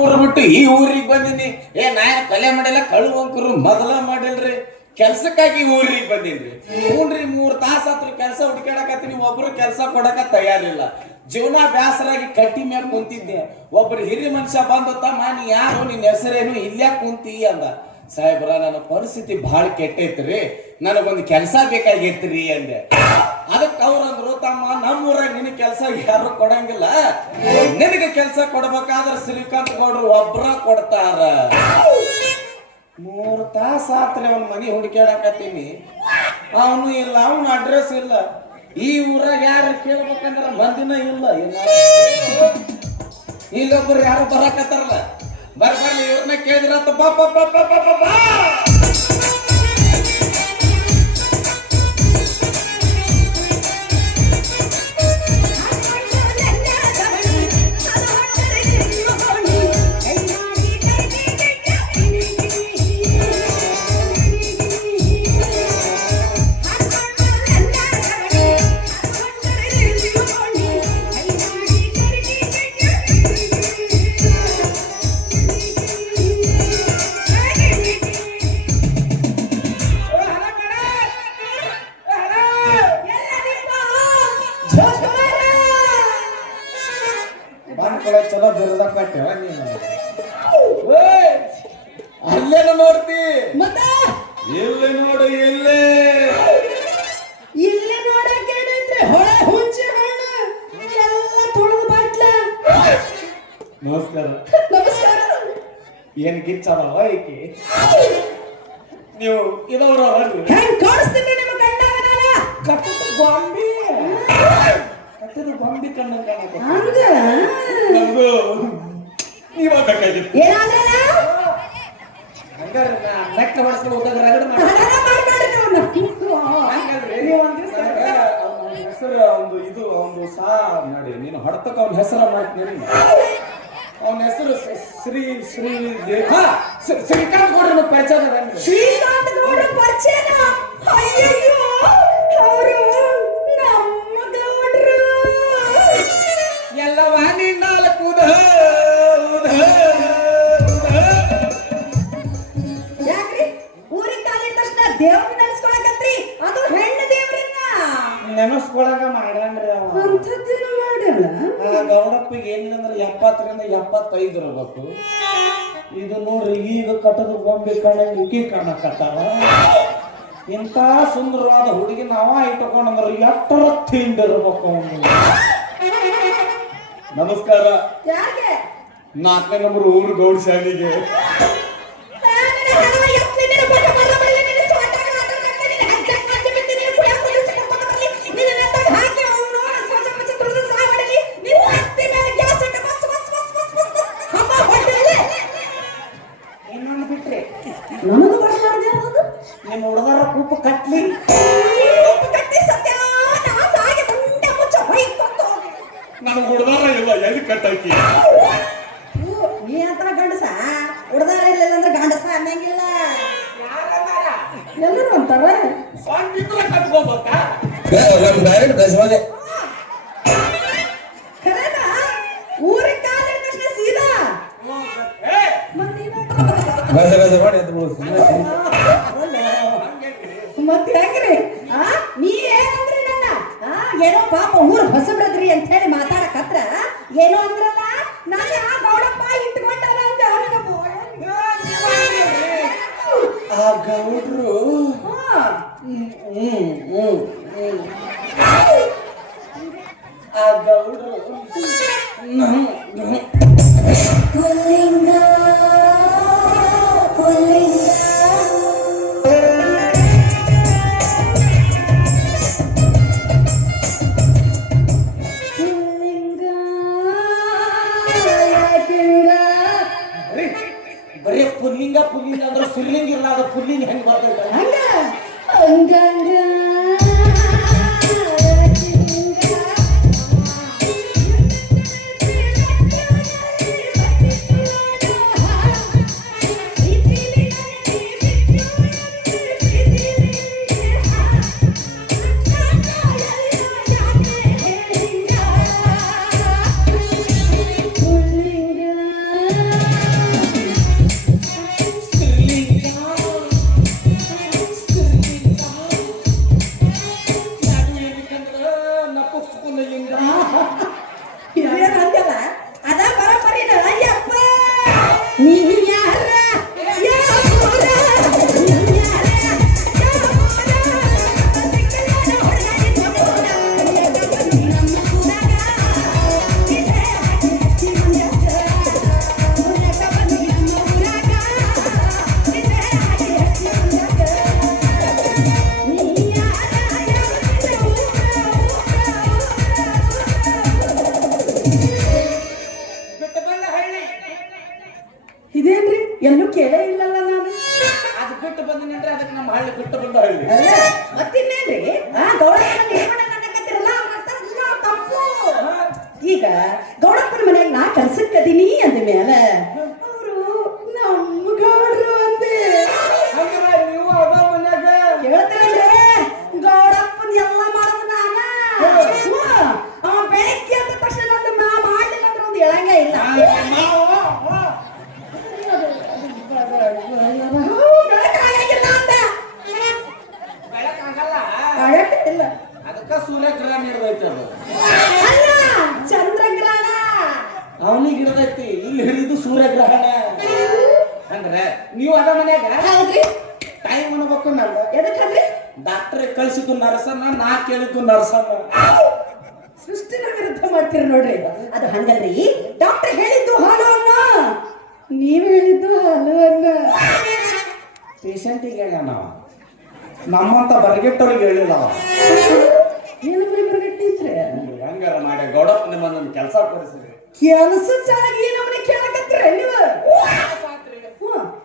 ಬಿಟ್ಟು ಈ ಊರಿಗೆ ಬಂದಿನಿ ಏ ನಾ ಏನ್ ಕಲೆ ಮಾಡಿಲ್ಲ, ಕಳುವಂಕರು ಮೊದಲ ಮಾಡಿಲ್ರಿ. ಕೆಲ್ಸಕ್ಕಾಗಿ ಊರಿಗೆ ಬಂದಿನ್ರಿ ಹ್ಞೂನ್ರಿ ಮೂರ್ ತಾಸ ಹತ್ರ ಕೆಲಸ ಹುಡ್ಕಾಡಕತ್ತೀನಿ ಒಬ್ರು ಕೆಲಸ ಕೊಡಕ ತಯಾರಿಲ್ಲ. ಜೀವನ ಬ್ಯಾಸರಾಗಿ ಕಟ್ಟಿ ಮೇಲೆ ಕುಂತಿದ್ದೆ. ಒಬ್ರು ಹಿರಿಯ ಮನುಷ್ಯ ಬಂದ, ತಮ್ಮ, ನೀ ಯಾರು? ನಿನ್ನ ಹೆಸರೇನು? ಇಲ್ಲೇ ಕುಂತಿ? ಅಂದ. ಸಾಹೇಬ್ರ, ನನ್ನ ಪರಿಸ್ಥಿತಿ ಬಹಳ ಕೆಟ್ಟೈತ್ರಿ. ನನಗೊಂದು ಕೆಲಸ ಬೇಕಾಗೈತ್ರಿ ಅಂದೆ. ಅದಕ್ಕೆ ಅವ್ರಂದ್ರು ತಮ್ಮ ನಮ್ಮೂರಾಗ ನಿನ್ನ ಕೆಲಸ ಯಾರು ಕೊಡಂಗಿಲ್ಲ. ನಿನಗೆ ಕೆಲಸ ಕೊಡ್ಬೇಕಾದ್ರೆ ಶ್ರೀಕಾಂತ್ ಗೌಡ್ರು ಒಬ್ರ ಕೊಡ್ತಾರ. ಮೂರು ತಾಸ ಆತ್ರಿ ಅವನ ಮನೆ ಹುಡುಕ್ಯಾಡಕತ್ತೀನಿ. ಅವನು ಇಲ್ಲ, ಅವನ ಅಡ್ರೆಸ್ ಇಲ್ಲ. ಈ ಊರಾಗ ಯಾರು ಕೇಳ್ಬೇಕಂದ್ರ ಮಂದಿನ ಇಲ್ಲ. ಇಲ್ಲ ಇಲ್ಲೊಬ್ರು ಯಾರು ಬರಕತ್ತಾರಲ್ಲ? ಬರ್ ಬರ್ಲಿ ಇವ್ರನ್ನ ಕೇಳಿದ್ರತ್ತ ಅಲ್ಲೇನು ನೋಡ್ತಿ ನೀವ ಬೇಕಾಗಿತ್ತು ಏನಾದ್ರಲ್ಲ ಹಂಗಾರೆ ನೆಕ್ಕ ಹೊಡ್ಸ್ಕೊಂಡು ಹೋದಾಗ ರಗಡ್ ಒಂದ್ ಹೆಸರು ಒಂದು ಇದು ಒಂದು ಸಾ ನೋಡಿ ನೀನು ಹೊಡ್ತಕ್ಕ ಅವನ ಹೆಸರ ಮಾಡ್ತೀನಿ ಅವನ ಹೆಸರು ಶ್ರೀ ಶ್ರೀ ಶ್ರೀಕಾಂತ್ ಗೌಡ್ರನ ಪರಿಚಯ ಅದ ನನ್ಗೆ. ಶ್ರೀಕಾಂತ್ ಗೌಡ ಪರಿಚಯ ಅಯ್ಯಯ್ಯೋ ಅವರು ನಮ್ಮ ಗೌಡ್ರು. ಎಲ್ಲವ ಉದ ಏನಂದ್ರೆ ಏನಿಲ್ಲ ಎಪ್ಪತ್ತರಿಂದ ಎಪ್ಪತ್ತೈದು ಇರಬೇಕು ಇದು ನೋಡ್ರಿ ಈಗ ಕಟ್ಟದ ಗೊಂಬೆ ಕಣ್ಣಂಗೆ ಇಕ್ಕಿ ಕಟ್ಟಾರ ಇಂಥ ಸುಂದರವಾದ ಹುಡುಗಿ ನಾವ ಇಟ್ಟುಕೊಂಡ್ರೆ ಎಟ್ಟರ ತಿಂಡಿರ್ಬೇಕು ನಮಸ್ಕಾರ. ನಾಲ್ಕನೇ ನಂಬರ್ ಊರು ಗೌಡ್ ಶಾಲಿಗೆ ನಿಮ್ಮ ಹುಡುಗರ ಕೂಪ ಕಟ್ಲಿ. ನನ್ನ ಹುಡುಗರ ಇಲ್ಲ ಎಲ್ಲಿ ಕಟ್ಟಾಕಿ? ನೀ ಅಂತ ಗಂಡಸ? ಹುಡುಗರ ಇಲ್ಲ ಅಂದ್ರೆ ಗಂಡಸ ಅನ್ನಂಗಿಲ್ಲ. ಎಲ್ಲರೂ ಅಂತಾರ? ಸ್ವಂತಿದ್ರ ಕಟ್ಕೋಬೇಕಾ? ನಮ್ ಡೈರೆಕ್ಟ್ ಗಜವಾದೆ. ಗೌಡ್ರು ಹ್ಮ್, ಹ್ಮ್, ಪುಲ್ಲಿಂಗ ಪುಲ್ಲಿಂಗ ಅಂದ್ರೆ ಸುಲ್ಲಿಂಗ ಇಲ್ಲ ಅದು ಪುಲ್ಲಿಂಗ ಹೆಂಗ್. ಬರ್ತೈತೆ ಪುಲ್ಲಿಂಗ ಹಿಡ್ದೈತಿ ಇಲ್ಲಿ ಹಿಡಿದು ಸೂರ್ಯಗ್ರಹಣ. ಅಂದ್ರೆ ನೀವು ಅದ ಮನ್ಯಾಗ ಹೌದ್ರಿ. ಟೈಮ್ ಅನ್ಬೇಕು ನಾನು ಎದಕ್ಕಂದ್ರಿ? ಡಾಕ್ಟರ್ ಕಳ್ಸಿದ್ದು ನರಸನ್ನ ನಾ ಕೇಳಿದ್ದು ನರ್ಸನ. ಸೃಷ್ಟಿನ ವಿರುದ್ಧ ಮಾಡ್ತೀರಿ ನೋಡ್ರಿ. ಅದು ಹಂಗಲ್ರಿ. ಡಾಕ್ಟರ್ ಹೇಳಿದ್ದು ಹಾಲು ಅನ್ನ ನೀವ್ ಹೇಳಿದ್ದು ಹಾಲು ಅನ್ನ ಪೇಷಂಟಿಗೆ ಹೇಳ ನಾವು. ನಮ್ಮಂತ ಬರಗೆಟ್ಟವ್ರಿಗೆ ಹೇಳಿಲ್ಲ ಬರ್ಗಟ್ಟಿದ್ರೆ ಹೆಂಗಾರ ಮಾಡಿ ಗೌಡಪ್ಪ ನಿಮ್ಮನ್ನ ಕೆಲಸ ಕೊಡಿಸಿದ್ರಿ ಕೆಲಸ ಚಾಲಾಗಿ ಏನವನ್ನ ಕೇಳಕತ್ತೀರ ನೀವು.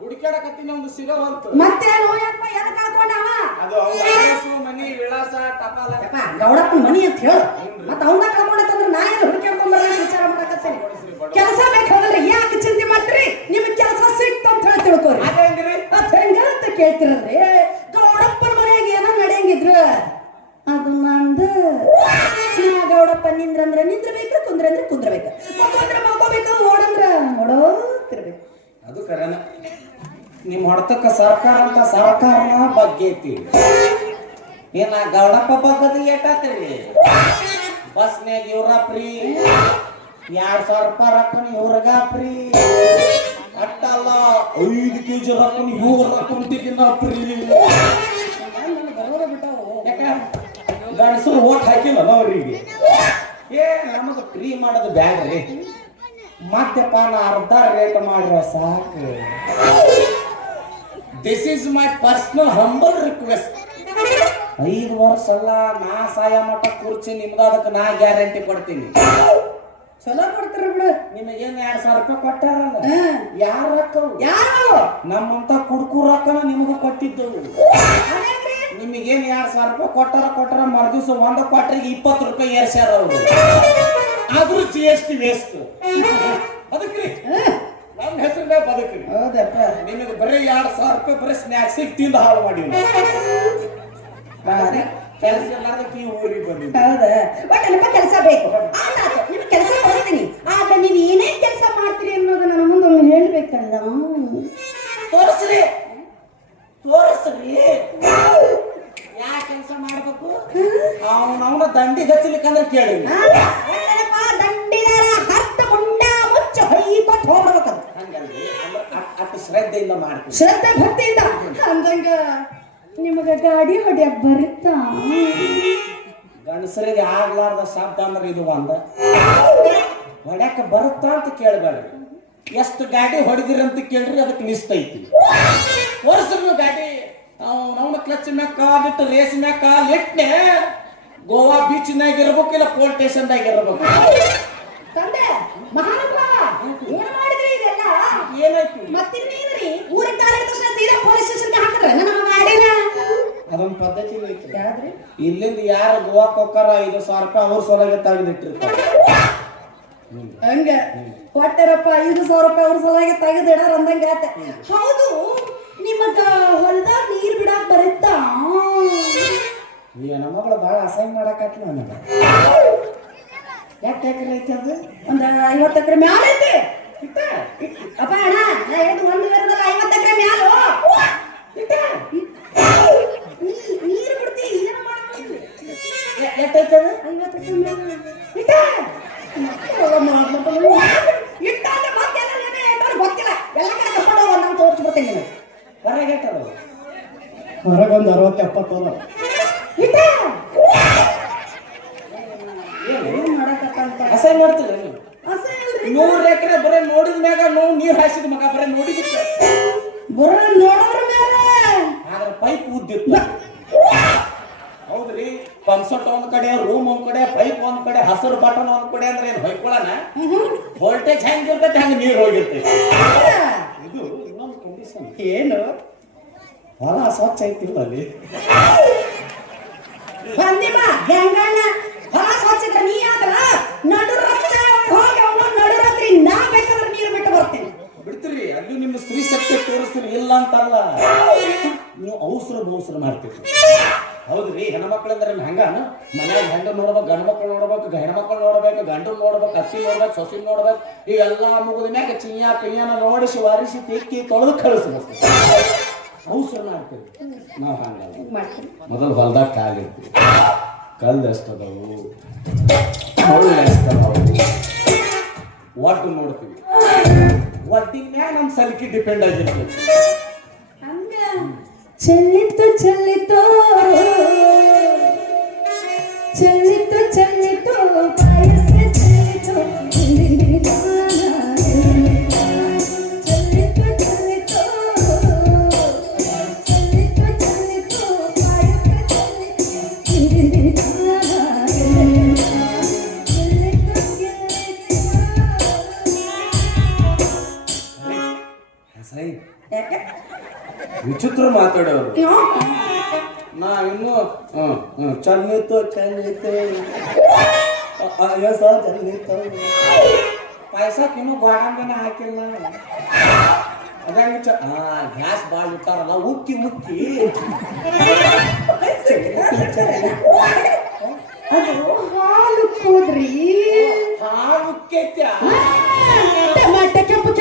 ಹುಡುಕ್ಯಾಡಕತ್ತೀನಿ ಒಂದು ಸಿಗವಂತು ಮತ್ತೇನು ಯಪ್ಪ ಎದ ಕಳ್ಕೊಂಡವ ಅದು ಅವ್ನ ಅಡ್ರೆಸ್ಸು, ಮನಿ ವಿಳಾಸ ಟಪಾಲ. ಯಪ್ಪ ಗೌಡಪ್ಪನ ಮನಿ ಅಂತ ಹೇಳು. ಮತ್ತ ಅವನ ಕಳ್ಕೊಂಡಂದ್ರೆ ನಾ ಏನು ಹುಡುಕ್ಯಾಡ್ಕೊಂಬರ ವಿಚಾರ ಮಾಡಕತ್ತೇನೆ? ಕೆಲಸ ಬೇಕು ಹೋದ್ರೆ ಯಾಕೆ ಚಿಂತೆ ಮಾಡ್ತೀರಿ? ನಿಮಗೆ ಕೆಲಸ ಸಿಕ್ತ ಅಂತ ಹೇಳಿ ತಿಳ್ಕೊರಿ. ಅದೇಂಗ್ರಿ ಅದ್ ಹೆಂಗ ಅಂತ ಕೇಳ್ತಿರಲ್ರಿ ಗೌಡಪ್ಪನ ಮನೆಯಾಗ ಏನೋ ನಡೆಯಂಗಿದ್ರು ಅದು ನಂದು ನಾ ಗೌಡಪ್ಪ ನಿಂದ್ರಂದ್ರ ನಿಂದ್ರಬೇಕು ಕುಂದ್ರಂದ್ರ ಕುಂದ್ರಬೇಕು ಮಕ್ಕೊಂದ್ರ ಮಕ್ಕೋಬೇಕು ಓಡಂದ್ರ ಓಡೋತಿರ್ಬೇಕು ಅದು ಕರೆನ ನಿಮ್ ಹೊಡ್ತಕ್ಕ ಸರ್ಕಾರ ಅಂತ ಸರ್ಕಾರನ ಬಗ್ಗೈತಿ ಏನ ಗೌಡಪ್ಪ ಬಗ್ಗದ ಏಟಾತ್ರಿ ಬಸ್ನ್ಯಾಗ ಇವ್ರ ಫ್ರೀ. ಎರಡ್ ಸಾವಿರ ರೂಪಾಯಿ ರೊಕ್ಕನ ಇವ್ರಗ ಫ್ರೀ. ಅಟ್ಟಲ್ಲ, ಐದು ಕೆಜಿ ರೊಕ್ಕನ ಇವ್ರ ರೊಕ್ಕನ ತಿನ್ನ ಫ್ರೀ. ಗಂಡಸರು ಓಟ್ ಹಾಕಿಲ್ಲ ಅವ್ರಿಗೆ. ಏ, ನಮಗ ಫ್ರೀ ಮಾಡೋದು ಬ್ಯಾಡ್ರಿ. ಪಾನ ಅರ್ಧ ರೇಟ್ ಮಾಡಿರೋ ಸಾಕು. This is my personal humble request ಐದು ವರ್ಷ ಅಲ್ಲ ನಾ ಸಾಯ ಮಟ್ಟ ಕುರ್ಚಿ ನಿಮ್ದು ಅದಕ್ಕೆ ನಾ ಗ್ಯಾರಂಟಿ ಕೊಡ್ತೀನಿ. ಚಲೋ ಕೊಡ್ತಾರ ಬಿಡು. ನಿಮಗೇನ್ ಎರಡ್ ಸಾವಿರ ರೂಪಾಯಿ ಕೊಟ್ಟಾರ. ಯಾರ ರೊಕ್ಕ ಯಾರು? ನಮ್ಮಂತ ಕುಡ್ಕು ರೊಕ್ಕನ ನಿಮಗ ಕೊಟ್ಟಿದ್ದು ನಿಮಗೆ ನಿಮಗೇನ್ ಎರಡ್ ಸಾವಿರ ರೂಪಾಯಿ ಕೊಟ್ಟಾರ ಕೊಟ್ಟಾರ ಮರುದಿವ್ಸ ಒಂದ ಕೊಟ್ರಿಗೆ ಇಪ್ಪತ್ತು ರೂಪಾಯಿ ಏರ್ಸ್ಯಾರ ಅವರು. ಆದ್ರೂ ಜಿ ಎಸ್ ಟಿ ವೇಸ್ಟ್ ಬದುಕ್ರಿ ಹಾ. ನಮ್ಮ ಹೆಸರೇ ಬದುಕ್ರಿ ಹೌದಪ್ಪ. ನಿಮಗೆ ಬರೀ ಎರಡ್ ಸಾವಿರ ರೂಪಾಯಿ ಬರೀ ಸ್ನ್ಯಾಕ್ಸಿಗೆ ತಿಂದು ಹಾಳು ಮಾಡಿ ಕೆಲಸ ಇಲ್ಲಾರ್ದಕ್ಕೆ ಈ ಊರಿಗೆ ಬಂದಿದ್ದೆ ಹೌದ? ಬಟ್ ನನಗ ಕೆಲಸ ಬೇಕು. ಆಯ್ತು ನಿಮ್ಗೆ ಕೆಲಸ ಕೊಡ್ತೀನಿ. ಆದ್ರೆ ನೀವು ಏನೇನ್ ಕೆಲಸ ಮಾಡ್ತೀರಿ ಅನ್ನೋದು ನನ್ನ ಮುಂದೊಮ್ಮೆ ಹೇಳ್ಬೇಕಲ್ಲ. ತೋರಿಸ್ರಿ. ತೋರಿಸ್ರಿ. ಯಾ ಕೆಲಸ ಮಾಡ್ಬೇಕು? ಅವನವನ ದಂಡಿ ಹಚ್ಚಲಿಕ್ಕಂದ್ರೆ ಕೇಳಿ ಶ್ರದ್ಧೆಯಿಂದ ಮಾಡ್ತೀವಿ. ಶ್ರದ್ಧೆ ಭಕ್ತಿಯಿಂದ. ಅಂದಂಗ ನಿಮಗ ಗಾಡಿ ಹೊಡ್ಯಾಕ ಬರುತ್ತಾ? ಗಂಡಸರಿಗೆ ಆಗ್ಲಾರ್ದ ಶಬ್ದ ಅಂದ್ರೆ ಇದು ಒಂದ. ಹೊಡ್ಯಾಕ ಬರುತ್ತಾ ಅಂತ ಕೇಳಬೇಡ್ರಿ. ಎಷ್ಟು ಗಾಡಿ ಹೊಡೆದಿರಿ ಅಂತ ಕೇಳ್ರಿ ಅದಕ್ಕೆ ನಿಸ್ತೈತಿ. ಒರ್ಸ್ರು ಗಾಡಿ ನಮ್ಮ ಕ್ಲಚ್ ಮ್ಯಾಗ ಕಾಲಿಟ್ಟು ರೇಸ್ ಕಾ ಎಟ್ಟ ಗೋವಾ ಬೀಚ್ನಾಗ ಇರ್ಬೇಕು ಇಲ್ಲ ಪೋಲ್ ಸ್ಟೇಷನ್ದಾಗ ಇರ್ಬೇಕು? ತಂದೆ ಮಹಾನುಭಾವ ಇಲ್ಲಿಂದ ಯಾರು ಗೋವಾ ಹೋಗಾರ ಐದು ಸಾವಿರ ರೂಪಾಯಿ ಅವ್ರ ಸೊಲಗೆ ತೆಗೆದಿಟ್ಟಿರ್ತಾರೆ ಹಂಗ? ಕೊಟ್ಟರಪ್ಪ ಐದು ಸಾವಿರ ರೂಪಾಯಿ ಅವ್ರ ಸಲುವಾಗಿ ತೆಗೆದಿಡಾರ ಅಂದಂಗ ಆತ. ಹೌದು ನಿಮಗ ಹೊಲದಾಗ ನೀರ್ ಬಿಡಾಕ ಬರುತ್ತಾ? ನಮ್ಮ ಮಗಳು ಭಾಳ ಅಸಹ್ಯ ಮಾಡಕತ್ಲ ನನಗೆ. ಯಾಕೆ ಎಕರೆ ಐತಿ ಅದು? ಒಂದ ಐವತ್ತು ಎಕರೆ ಮ್ಯಾಲ ಐತಿ? ಅಪ್ಪ ಅಣ್ಣ ನಾ ಒಂದು ಐವತ್ತು ಎಕರೆ ಐತದು ಇಟ್ಟ? ಗೊತ್ತಿಲ್ಲ. ಎಲ್ಲ ಹೊರಗೊಂದು ಅರವತ್ತು ಎಪ್ಪತ್ತು ಅಸಹ್ಯ ಮಾಡ್ತಿಲ್ಲ ನೂರು ಎಕರೆ ನೋಡಿದ ಮ್ಯಾಗ ನೋವು ನೀರು ಮಗ ನೋಡಿದ ಬರೋ ನೋಡೋ ಒಂದ್ ಕಡೆ ಹಸಿರು ಬಟನ್ ಒಂದ್ ಕಡೆ ಅಂದ್ರೆ ಏನ್ ಹೊಯ್ಕೊಳ್ಳೋಣ ವೋಲ್ಟೇಜ್ ಹೆಂಗ್ ಇರ್ತೈತೆ ಹಂಗ ನೀರ್ ಹೋಗಿರ್ತೈತಿ. ಇದು ಇನ್ನೊಂದು ಕಂಡೀಷನ್ ಏನು? ಹೊಲ ಸ್ವಚ್ಛ ಐತಿಲ್ಲ ಅಲ್ಲಿ ಬಂದಿಮ್ಮ ಹೆಂಗಣ್ಣ? ಹೊಲ ಸ್ವಚ್ಛತ ನೀ ಆದ್ರ ನಡು ರಸ್ತೆ ಹೋಗಿ ಅವನು ನಡು ರಾತ್ರಿ ನಾ ಬೇಕಾದ್ರೆ ನೀರು ಬಿಟ್ಟು ಬರ್ತೀನಿ. ಬಿಡ್ತೀರಿ ಅಲ್ಲಿ ನಿಮ್ಮ ಸ್ತ್ರೀ ಶಕ್ತಿ ತೋರಿಸ್ತೀರಿ ಇಲ್ಲ ಅಂತಲ್ಲ. ನೀವು ಅವಸರ ಅವಸರ ಮಾಡ್ತೀರಿ. ಹೌದ್ರಿ ಹೆಣ್ಣು ಹಂಗ? ಮನ್ಯಾಗ ಹೆಂಗ ನೋಡ್ಬೇಕು ಗಂಡ ಮಕ್ಳು ನೋಡ್ಬೇಕು ಹೆಣ್ಮಕ್ಳು ನೋಡ್ಬೇಕು ಗಂಡು ನೋಡ್ಬೇಕು ಹಸಿ ನೋಡ್ಬೇಕು ಸೊಸಿ ನೋಡ್ಬೇಕು ಇವೆಲ್ಲ ಮುಗಿದ ಮ್ಯಾಗ ಚಿಯ್ಯ ಕೈಯನ್ನ ನೋಡಿಸಿ ವಾರಿಸಿ ತಿಕ್ಕಿ ತೊಳೆದು ಕಳಿಸ್ಬೇಕು ಅವಸರ ಮಾಡ್ತೀವಿ ನಾವು ಹಂಗಲ್ಲ. ಮೊದಲು ಹೊಲ್ದಾಗ ಕಾಲಿರ್ತೀವಿ ಕಲ್ಲು ಎಷ್ಟದವು? ಮುಳ್ಳು ಎಷ್ಟದವು? ಒಟ್ಟು ನೋಡ್ತೀವಿ. ಒಟ್ಟಿನ ಮ್ಯಾಗ ನಮ್ಮ ಸಲಿಕೆ ಡಿಪೆಂಡ್ ಆಗಿರ್ತೈತಿ ಹಂಗ चले ವಿಚಿತ್ರ ಮಾತಾಡೋರು. ನಾ ಇನ್ನು ಹ್ಮ್ ಹ್ಮ್ ಚನ್ನಿತ್ತು ಚನ್ನಿತ್ತು ಆಯಸ ಚನ್ನಿತ್ತು ಪಾಯಸಕ್ಕೆ ಇನ್ನೂ ಗೋಡಂಬಿನ ಹಾಕಿಲ್ಲ. ಅದಂಗ ಚ ಗ್ಯಾಸ್ ಭಾಳ ಇಟ್ಟಾರಲ್ಲ ಉಕ್ಕಿ ಮುಕ್ಕಿ. ಅದು ಹಾಲು ಕೂದ್ರಿ. ಹಾಲು ಉಕ್ಕೈತ್ಯಾ? ಟಮಾಟ ಕೆಂಪು.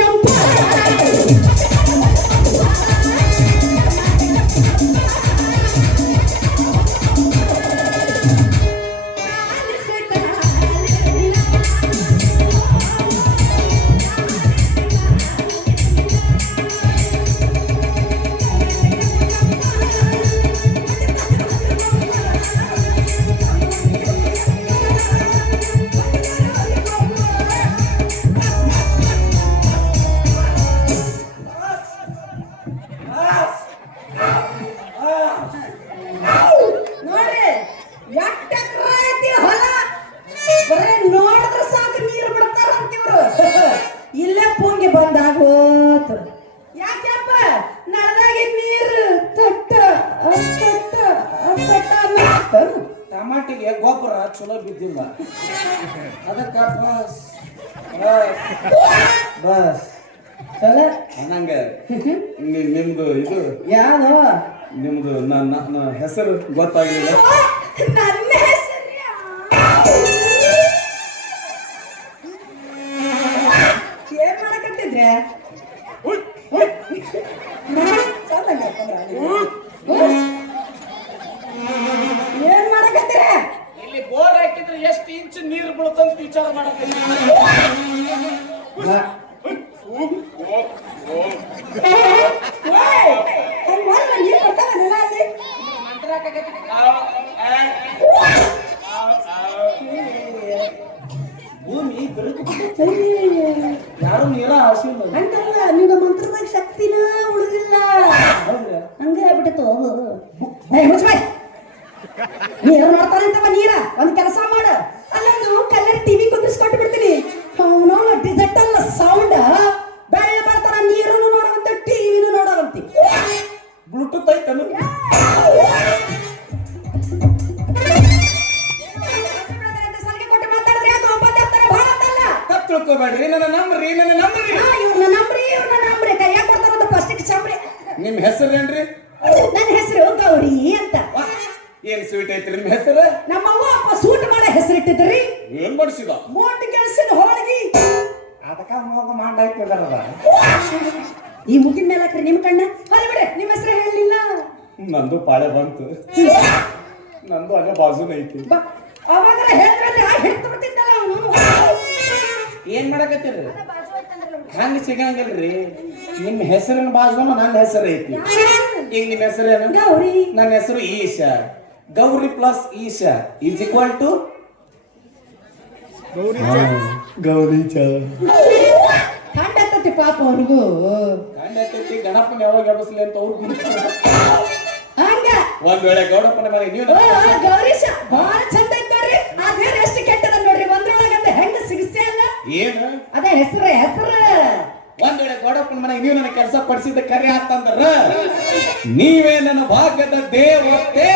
ಬಸ್. ಬಸ್ ಚಲೋ. ಅನ್ನಂಗ ನಿ- ನಿಮ್ದು ಇದು ಯಾವ ನಿಮ್ದು ನನ್ನ ನನ್ನ ಹೆಸರು ಗೊತ್ತಾಗಲಿಲ್ಲ. ಇಲ್ಲ ಈ ಮುಗಿನ ಮೇಲೆ ಹಾಕ್ರಿ ನಿಮ್ ಕಣ್ಣ. ಅಲ್ಲಿ ಬಿಡ್ರಿ ನಿಮ್ಮ ಹೆಸರು ಹೇಳಲಿಲ್ಲ. ನಂದು ಪಾಳೆ ಬಂತು. ನಂದು ಅಲ್ಲೇ ಬಾಜುನ ಐತಿ. ಬಾ ಅವಾಗ ಆ ಹಿಡ್ತು ಬಿಡ್ತಿದ್ದಲ್ಲ ಅವನು. ಏನ್ ಮಾಡಕತ್ತೀರಿ? ಹಂಗ ಸಿಗಂಗಿಲ್ರಿ. ನಿಮ್ ಹೆಸರಿನ ಬಾಜುನ ನನ್ನ ಹೆಸರು ಐತಿ. ಈಗ ನಿಮ್ಮ ಏನು? ಗೌರಿ. ನನ್ನ ಹೆಸರು Isha. Gauri plus Isha is equal to? Gauri ಚ. ಕಂಡತತಿ ಪಾಪ ಅವ್ರಿಗೂ. ಗಂಡತಿ ಗಣಪನ ಯಾವಾಗ ಎಬಸ್ಲಿ ಅಂತ ಅವ್ರು ಹಂಗ? ಒಂದ್ ವೇಳೆ ಗೌಡಪ್ಪನ ಮನೆ ನೀವು ಗೌರೀಶ ಬಾಳ ಚಂದ ನೋಡ್ರಿ. ಅದೇ ಎಷ್ಟು ಕೆಟ್ಟದ ನೋಡ್ರಿ. ಒಂದ್ರೊಳಗಂತ ಹೆಂಗ ಸಿಗಿಸ್ತೆ ಅಲ್ಲ ಏನು? ಅದೇ ಹೆಸರು ಹೆಸರು. ಒಂದ್ ವೇಳೆ ಗೌಡಪ್ಪನ ಮನೆಗೆ ನೀವು ನನ್ನ ಕೆಲಸ ಪಡಿಸಿದ ಕರೆ ಅಂತಂದ್ರ ನೀವೇ ನನ್ನ ಭಾಗ್ಯದ ದೇವತೆ.